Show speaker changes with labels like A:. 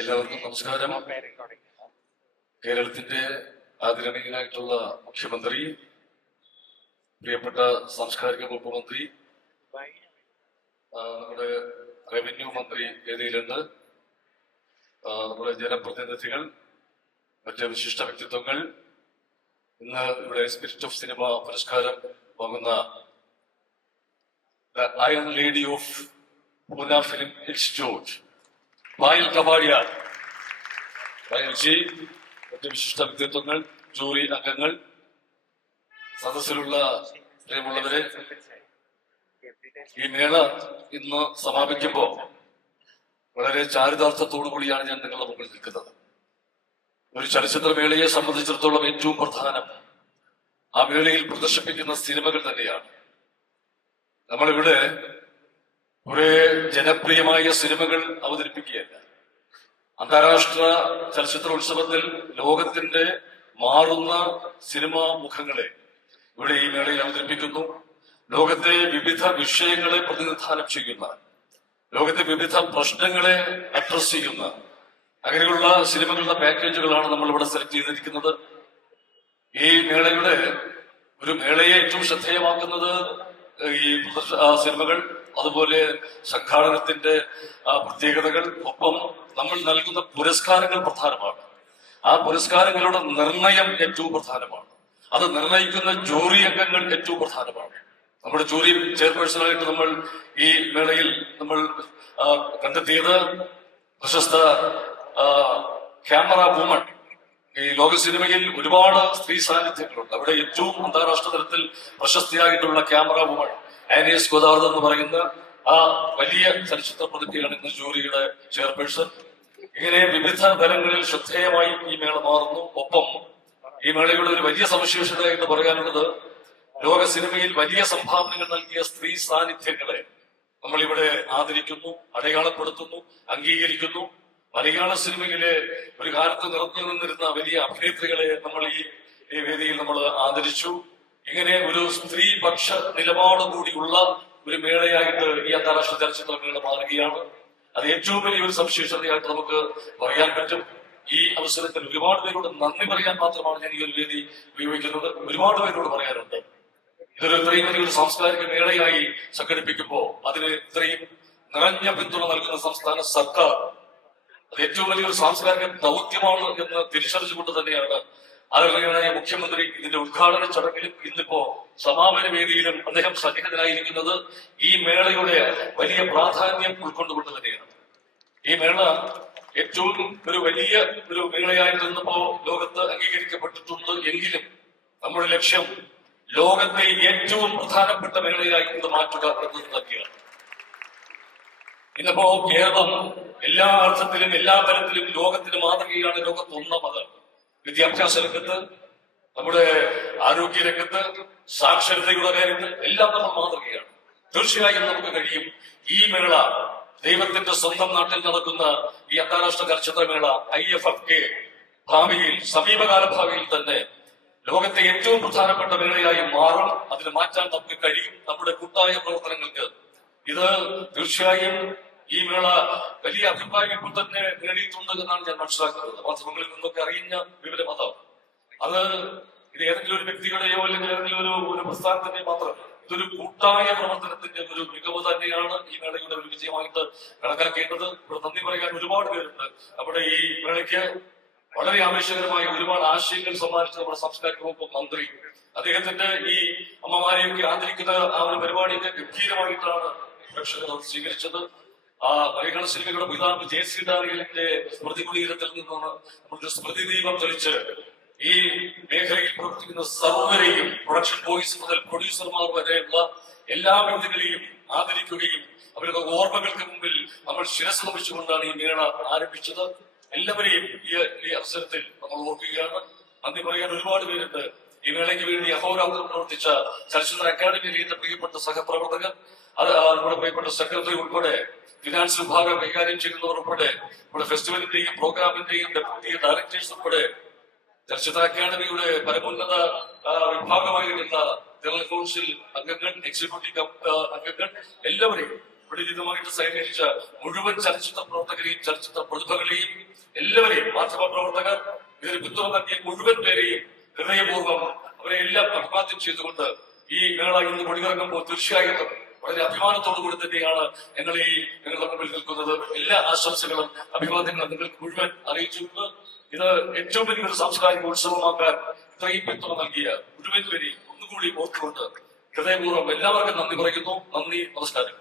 A: എല്ലാവർക്കും നമസ്കാരം. കേരളത്തിന്റെ ആദരണീയനായിട്ടുള്ള മുഖ്യമന്ത്രി പ്രിയപ്പെട്ട സാംസ്കാരിക വകുപ്പ് മന്ത്രി നമ്മുടെ റവന്യൂ മന്ത്രി വേദിയിലുണ്ട്. നമ്മുടെ ജനപ്രതിനിധികൾ മറ്റ് വിശിഷ്ട വ്യക്തിത്വങ്ങൾ. ഇന്ന് ഇവിടെ സ്പിരിറ്റ് ഓഫ് സിനിമ പുരസ്കാരം വാങ്ങുന്ന the iron lady of film institute Payal Kapadia പായൽജി മറ്റ് വിശിഷ്ട വ്യക്തിത്വങ്ങൾ ജൂറി അംഗങ്ങൾ സദസ്സിലുള്ള പ്രിയമുള്ളവരെ ഈ മേള ഇന്ന് സമാപിക്കുമ്പോ വളരെ ചാരിതാർത്ഥത്തോടു കൂടിയാണ് ഞാൻ നിങ്ങളുടെ മുമ്പിൽ നിൽക്കുന്നത്. ഒരു ചലച്ചിത്ര മേളയെ സംബന്ധിച്ചിടത്തോളം ഏറ്റവും പ്രധാനം ആ മേളയിൽ പ്രദർശിപ്പിക്കുന്ന സിനിമകൾ തന്നെയാണ്. നമ്മളിവിടെ കുറെ ജനപ്രിയമായ സിനിമകൾ അവതരിപ്പിക്കുകയല്ല. അന്താരാഷ്ട്ര ചലച്ചിത്രോത്സവത്തിൽ ലോകത്തിന്റെ മാറുന്ന സിനിമാ മുഖങ്ങളെ ഇവിടെ ഈ മേളയിൽ അവതരിപ്പിക്കുന്നു. ലോകത്തെ വിവിധ വിഷയങ്ങളെ പ്രതിനിധാനം ചെയ്യുന്ന ലോകത്തെ വിവിധ പ്രശ്നങ്ങളെ അഡ്രസ് ചെയ്യുന്ന അങ്ങനെയുള്ള സിനിമകളുടെ പാക്കേജുകളാണ് നമ്മൾ ഇവിടെ സെലക്ട് ചെയ്തിരിക്കുന്നത്. ഈ മേളയുടെ ഒരു മേളയെ ഏറ്റവും ശ്രദ്ധേയമാക്കുന്നത് ഈ സിനിമകൾ അതുപോലെ സംഘാടനത്തിന്റെ പ്രത്യേകതകൾ ഒപ്പം നമ്മൾ നൽകുന്ന പുരസ്കാരങ്ങൾ പ്രധാനമാണ്. ആ പുരസ്കാരങ്ങളുടെ നിർണയം ഏറ്റവും പ്രധാനമാണ്. അത് നിർണയിക്കുന്ന ജോറി അംഗങ്ങൾ ഏറ്റവും പ്രധാനമാണ്. നമ്മുടെ ജോറി ചെയർപേഴ്സണായിട്ട് നമ്മൾ ഈ മേളയിൽ നമ്മൾ കണ്ടെത്തിയത് പ്രശസ്ത ക്യാമറ വുമൺ. ഈ ലോക സിനിമയിൽ ഒരുപാട് സ്ത്രീ സാന്നിധ്യങ്ങളുണ്ട്. അവിടെ ഏറ്റവും അന്താരാഷ്ട്ര തലത്തിൽ പ്രശസ്തിയായിട്ടുള്ള ക്യാമറ വുമൺ ആനീസ് ഗോദാർദ് എന്ന് പറയുന്ന ആ വലിയ ചലച്ചിത്ര പ്രതിഭയാണ് ഇന്ന് ജൂറിയുടെ ചെയർപേഴ്സൺ. ഇങ്ങനെ വിവിധ തലങ്ങളിൽ ശ്രദ്ധേയമായി ഈ മേള മാറുന്നു. ഒപ്പം ഈ മേളയുടെ ഒരു വലിയ സവിശേഷത എന്ന് പറയാനുള്ളത് ലോക സിനിമയിൽ വലിയ സംഭാവനകൾ നൽകിയ സ്ത്രീ സാന്നിധ്യങ്ങളെ നമ്മളിവിടെ ആദരിക്കുന്നു അടയാളപ്പെടുത്തുന്നു അംഗീകരിക്കുന്നു. മലയാള സിനിമയിലെ ഒരു കാലത്ത് നിറഞ്ഞു നിന്നിരുന്ന വലിയ അഭിനേത്രികളെ നമ്മൾ ഈ വേദിയിൽ നമ്മൾ ആദരിച്ചു. ഇങ്ങനെ ഒരു സ്ത്രീപക്ഷ നിലപാട് കൂടിയുള്ള ഒരു മേളയായിട്ട് ഈ അന്താരാഷ്ട്ര ചലച്ചിത്ര മേള മാറുകയാണ്. അത് ഏറ്റവും വലിയ ഒരു സവിശേഷതയായിട്ട് നമുക്ക് പറയാൻ പറ്റും. ഈ അവസരത്തിൽ ഒരുപാട് പേരോട് നന്ദി പറയാൻ മാത്രമാണ് ഞാൻ ഈ ഒരു വേദി ഉപയോഗിക്കുന്നത്. ഒരുപാട് പേരോട് പറയാനുണ്ട് ഇതൊരു ഇത്രയും വലിയൊരു സാംസ്കാരിക മേളയായി സംഘടിപ്പിക്കുമ്പോൾ അതിന് ഇത്രയും നിറഞ്ഞ പിന്തുണ നൽകുന്ന സംസ്ഥാന സർക്കാർ അത് ഏറ്റവും വലിയൊരു സാംസ്കാരിക ദൗത്യമാണ് എന്ന് തിരിച്ചറിച്ചുകൊണ്ട് തന്നെയാണ് ആദരണീയനായ മുഖ്യമന്ത്രി ഇതിന്റെ ഉദ്ഘാടന ചടങ്ങിലും ഇന്നിപ്പോ സമാപന വേദിയിലും അദ്ദേഹം സന്നിഹിതനായിരിക്കുന്നത് ഈ മേളയുടെ വലിയ പ്രാധാന്യം ഉൾക്കൊണ്ടുകൊണ്ട് തന്നെയാണ്. ഈ മേള ഏറ്റവും ഒരു വലിയ ഒരു മേളയായിട്ട് ഇന്നിപ്പോ ലോകത്ത് അംഗീകരിക്കപ്പെട്ടിട്ടുണ്ട് എങ്കിലും നമ്മുടെ ലക്ഷ്യം ലോകത്തെ ഏറ്റവും പ്രധാനപ്പെട്ട മേളയായി ഇത് മാറ്റുക എന്നത് തന്നെയാണ്. ഇന്നിപ്പോ കേരളം എല്ലാ അർത്ഥത്തിലും എല്ലാ തരത്തിലും ലോകത്തിന് മാതൃകയാണ് ലോകത്ത് ഒന്നാമത് വിദ്യാഭ്യാസ രംഗത്ത് നമ്മുടെ ആരോഗ്യ രംഗത്ത് സാക്ഷരതയുടെ കാര്യത്തിൽ എല്ലാം നമ്മൾ മാതൃകയാണ്. തീർച്ചയായും നമുക്ക് കഴിയും. ഈ മേള ദൈവത്തിന്റെ സ്വന്തം നാട്ടിൽ നടക്കുന്ന ഈ അന്താരാഷ്ട്ര ചലച്ചിത്ര മേള ഐ എഫ് എഫ് കെ ഭാവിയിൽ സമീപകാല ഭാവിയിൽ തന്നെ ലോകത്തെ ഏറ്റവും പ്രധാനപ്പെട്ട മേളയായി മാറും. അതിന് മാറ്റാൻ നമുക്ക് കഴിയും. നമ്മുടെ കൂട്ടായ പ്രവർത്തനങ്ങൾക്ക് ഇത് തീർച്ചയായും ഈ മേള വലിയ അഭിപ്രായ തന്നെ നേടിയിട്ടുണ്ട് എന്നാണ് ഞാൻ മനസ്സിലാക്കുന്നത്. മാധ്യമങ്ങളിൽ നിന്നൊക്കെ അറിയുന്ന വിവരം അതാണ് അത് ഇത് ഏതെങ്കിലും ഒരു വ്യക്തിയുടെയോ അല്ലെങ്കിൽ ഏതെങ്കിലും ഒരു ഒരു പ്രസ്ഥാനത്തിന്റെ മാത്രം ഇതൊരു കൂട്ടായ പ്രവർത്തനത്തിന്റെ ഒരു മികവ് തന്നെയാണ് ഈ മേളയുടെ ഒരു വിജയമായിട്ട് കണക്കാക്കേണ്ടത്. ഇവിടെ നന്ദി പറയാൻ ഒരുപാട് പേരുണ്ട്. നമ്മുടെ ഈ മേളയ്ക്ക് വളരെ ആവേശകരമായ ഒരുപാട് ആശയങ്ങൾ സമ്മാനിച്ച നമ്മുടെ സാംസ്കാരിക വകുപ്പ് മന്ത്രി അദ്ദേഹത്തിന്റെ ഈ അമ്മമാരെയൊക്കെ ആദരിക്കുന്ന ആ ഒരു പരിപാടിയൊക്കെ ഗംഭീരമായിട്ടാണ് പ്രേക്ഷകർ സ്വീകരിച്ചത്. ആ മലയാള സിനിമയുടെ പിതാവ് ജെ സി ഡാറിയലിന്റെ സ്മൃതി കുടീരത്തിൽ നിന്നാണ് നമ്മുടെ സ്മൃതി ദീപം തെളിച്ച് ഈ മേഖലയിൽ പ്രവർത്തിക്കുന്ന സർവരെയും പ്രൊഡക്ഷൻ ബോയ്സ് മുതൽ പ്രൊഡ്യൂസർമാർ വരെയുള്ള എല്ലാ വ്യക്തികളെയും ആദരിക്കുകയും അവരുടെ ഓർമ്മകൾക്ക് മുമ്പിൽ നമ്മൾ ശിരസ് ഈ മേള ആരംഭിച്ചത്. എല്ലാവരെയും ഈ അവസരത്തിൽ നമ്മൾ ഓർക്കുകയാണ്. നന്ദി പറയാൻ ഒരുപാട് പേരുണ്ട്. ഈ വേളയ്ക്ക് വേണ്ടി അഹോരാത്രം പ്രവർത്തിച്ച ചലച്ചിത്ര അക്കാദമിയിലെ എന്റെ പ്രിയപ്പെട്ട സഹപ്രവർത്തകർ അത് നമ്മുടെ പ്രിയപ്പെട്ട സെക്രട്ടറി ഉൾപ്പെടെ ഫിനാൻസ് വിഭാഗം കൈകാര്യം ചെയ്യുന്നവർ ഉൾപ്പെടെ നമ്മുടെ ഫെസ്റ്റിവലിന്റെയും പ്രോഗ്രാമിന്റെയും ഡെപ്യൂട്ടി ഡയറക്ടേഴ്സ് ഉൾപ്പെടെ ചലച്ചിത്ര അക്കാദമിയുടെ പരമോന്നത വിഭാഗമായിട്ടുള്ള ജനറൽ കൗൺസിൽ അംഗങ്ങൾ എക്സിക്യൂട്ടീവ് അംഗങ്ങൾ എല്ലാവരെയും ഇവിടെ ഇതുമായിട്ട് സഹകരിച്ച മുഴുവൻ ചലച്ചിത്ര പ്രവർത്തകരെയും ചലച്ചിത്ര പ്രതിഭകളെയും എല്ലാവരെയും മാധ്യമ പ്രവർത്തകർ ഇതിന് പിന്തുണ നൽകിയ മുഴുവൻ പേരെയും ഹൃദയപൂർവം അവരെ എല്ലാം അഭിവാദ്യം ചെയ്തുകൊണ്ട് ഈ മേള ഇന്ന് കൊടിയിറങ്ങുമ്പോൾ തീർച്ചയായിട്ടും വളരെ അഭിമാനത്തോടു കൂടി തന്നെയാണ് ഞങ്ങൾ ഈ ഞങ്ങളുടെ മുമ്പിൽ നിൽക്കുന്നത്. എല്ലാ ആശംസകളും അഭിവാദ്യങ്ങളും നിങ്ങൾക്ക് മുഴുവൻ അറിയിച്ചു. ഇത് ഏറ്റവും വലിയൊരു സാംസ്കാരിക ഉത്സവമാക്കാൻ ഇത്രയും പിന്തുണ നൽകിയ മുഴുവൻ പേരെയും ഒന്നുകൂടി ഓർത്തുകൊണ്ട് ഹൃദയപൂർവം എല്ലാവർക്കും നന്ദി പറയുന്നു. നന്ദി നമസ്കാരം.